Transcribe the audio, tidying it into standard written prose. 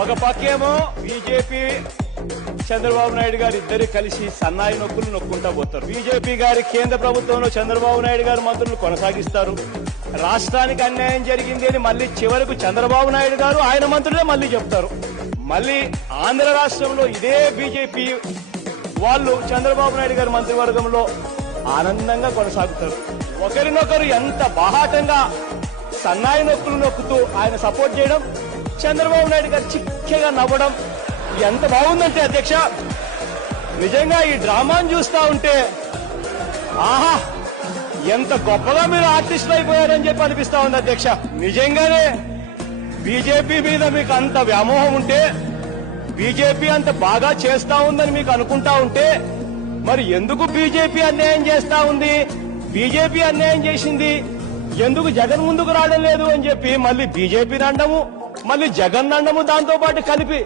ఒక పక్కేమో బీజేపీ చంద్రబాబు నాయుడు గారు ఇద్దరు కలిసి సన్నాయి నొక్కులు నొక్కుంటా పోతారు. బీజేపీ గారి కేంద్ర ప్రభుత్వంలో చంద్రబాబు నాయుడు గారు మంత్రులు కొనసాగిస్తారు. రాష్ట్రానికి అన్యాయం జరిగింది అని మళ్ళీ చివరకు చంద్రబాబు నాయుడు గారు ఆయన మంత్రులే మళ్ళీ చెప్తారు. మళ్ళీ ఆంధ్ర రాష్ట్రంలో ఇదే బీజేపీ వాళ్ళు చంద్రబాబు నాయుడు గారి మంత్రివర్గంలో ఆనందంగా కొనసాగుతారు. ఒకరినొకరు ఎంత బాహాటంగా సన్నాయి నొక్కులు నొక్కుతూ ఆయన సపోర్ట్ చేయడం, చంద్రబాబు నాయుడు గారు చిక్కగా నవ్వడం ఎంత బాగుందంటే అధ్యక్ష, నిజంగా ఈ డ్రామాను చూస్తా ఉంటే ఆహా ఎంత గొప్పగా మీరు ఆర్టిస్టులు అయిపోయారని చెప్పి అనిపిస్తా ఉంది అధ్యక్ష. నిజంగానే బీజేపీ మీద మీకు అంత వ్యామోహం ఉంటే, బీజేపీ అంత బాగా చేస్తా ఉందని మీకు అనుకుంటా ఉంటే, మరి ఎందుకు బీజేపీ అన్యాయం చేస్తా ఉంది, బీజేపీ అన్యాయం చేసింది, ఎందుకు జగన్ ముందుకు రావడం లేదు అని చెప్పి మళ్ళీ బీజేపీ నండము, మళ్ళీ జగన్ నండము దాంతో పాటు కలిపి